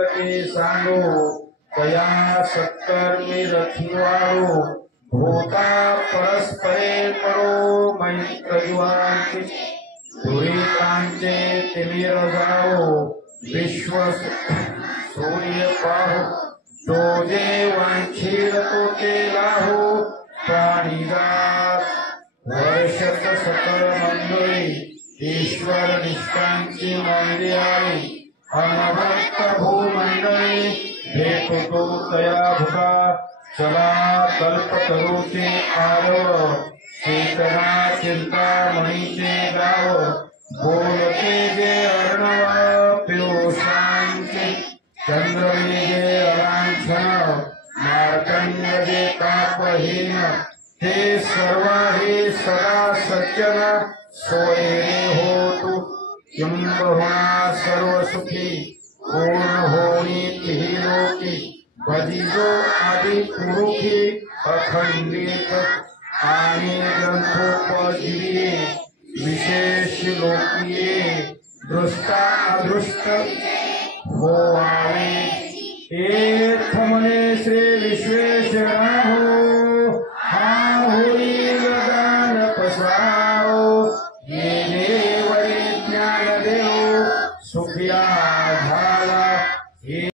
ते सांगो तया सत्कर्मी रथिवाळो भूता परस्परे करो मैत्र जीवांचे दुरितांचे तिमिर जाओ विश्व सूर्य पाहो जो जे वांछील तो ते लाहो प्राणीजात वर्षत सकल मंडळी ईश्वर निष्ठांची मांडी आली अनभक्त भूमंडळी भेटतो तया भुका चला कल्पतरूचे आरव चेतना चिंतामणीचे गाव बोलते जे अर्णव पियुषांचे चंद्रमी जे अलांछन मार्कंड जे तापहीन ते सर्वाही सदा सज्जन सोयरे होतु किंबहुना सर्व सुखी पूर्ण होणी तिही लोकी भजिजो आदि पुरुषी अखंडित आणि ग्रंथोपजीविये विशेष लोकीये दृष्टा अदृष्ट हो